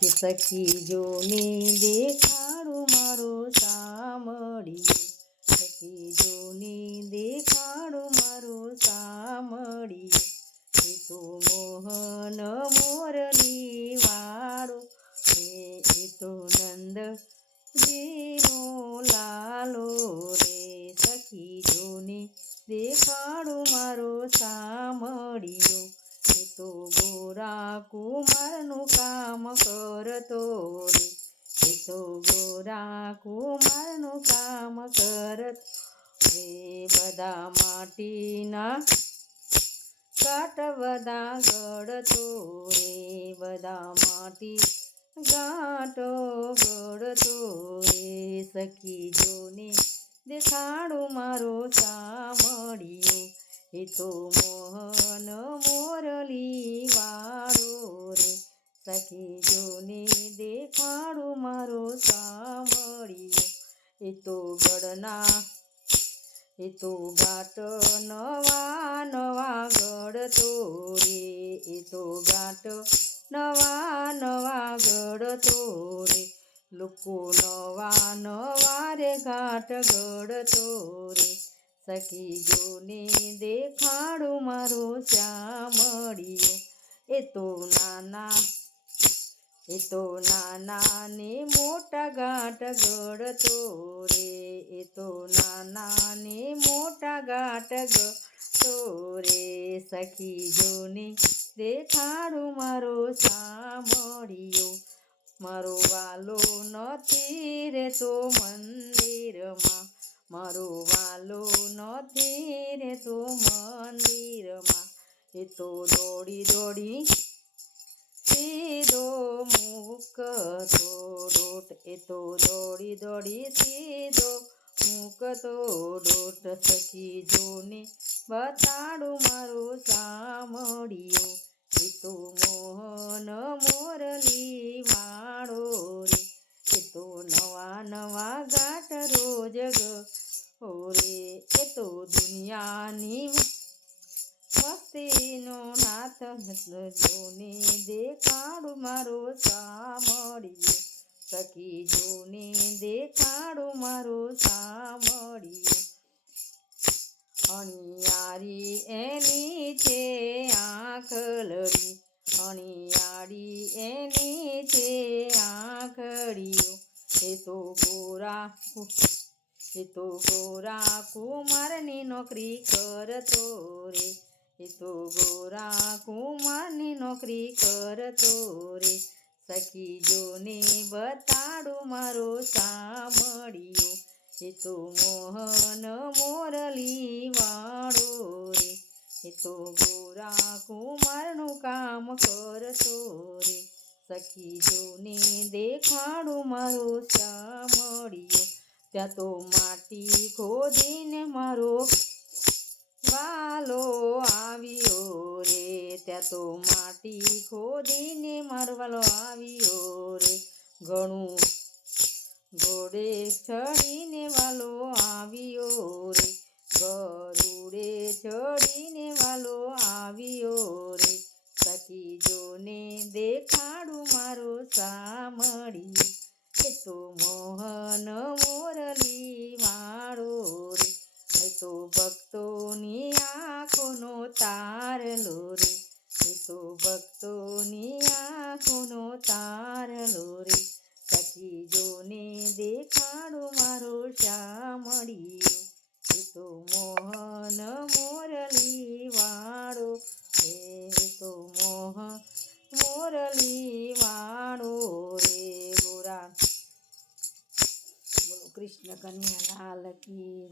કે સખી જોને દેખાડું મારો સામડી સખી જોને દેખાડું મારો સામડી એ તો મોહન મોરલી વાળો એ તો નંદ જીનો લાલો રે સખી જોને દેખાડું મારો સામળિયો એ તો ગોરા કુમારનું કામ કરતો રે. એ તો ગોરા કુમારનું કામ કરત રે. બધા માટીના કાટ બધા ગળતો રે. બધા માટી ગાંટો ગળતો રે. સખી જોને દેખાડું મારો સામળિયો એ તો મોહન મોરલી સખી જોને દેખાડું મારો સાંભળ્યો. એ તો ગળના, એ તો ગાટ નવા નવા ગળતો રે એ તો ગાટ નવા નવા ગળતો રે લોકો નવા નવા રે ઘાટ ગળતો રે સખી જોને દેખાડું મારો શ્યામળિયો એ તો નાના એ તો નાના ને મોટા ઘાટ ગળતો રે. એ તો નાના ને મોટા ગાંઠ ગળતો રે. સખી જોને દેખાડું મારો સામળિયો મારો વાલો નથી રે તો મંદિરમાં. મારો વાલો નથી રે તો મંદિરમાં. એ તો દોડી દોડી મૂકતો ડોટ એ તો દોડી દોડી સીધો. મૂકતો ડોટ સખી જોને બતાડું મારું સામળિયો. એ તો મોહન મોરલી વાળો રે, એ તો નવા નવા ઘાટ રોજ ગો રે, એ તો દુનિયાની મસ્તીનો નાથ જોને દેખાડું મારો સામળિયો સખી જોને દેખાડું મારો સામળિયો અણિયારી એની છે આંખલડી અણિયારી એની છે આંખડીઓ. એ તો ગોરા એ તો ગોરા કુમારની નોકરી કરતો રે. એ તો ગોરા કુમારની નોકરી કરતો રે. સખી જોને બતાડો મારો સાંભળ્યો. એ તો મોહન મોરલી વાળો રે. એ તો ગોરા કુમારનું કામ કરતો રે. સખી જોને દેખાડો મારો સાંભળ્યો. ત્યાં તો માટી ખોદીને મારો વાલો તો માટી ખોદીને મારો વાલો આવ્યો રે. ઘણું ઘોડે ચડીને વાલો આવ્યો રે. ગરુડે ચડીને વાલો આવ્યો રે. સખી જોને દેખાડું મારો સામડી એ તો મોહન મોરલી ભક્તોની આંખોનો તાર લોરી, સખી જોને દેખાડું મારો શ્યામળિયો. એ તો મોહન મોરલી વાળો એ તો મોહ મોરલી વાળો રે ગોરા. બોલો, કૃષ્ણ કન્યા લાલ કી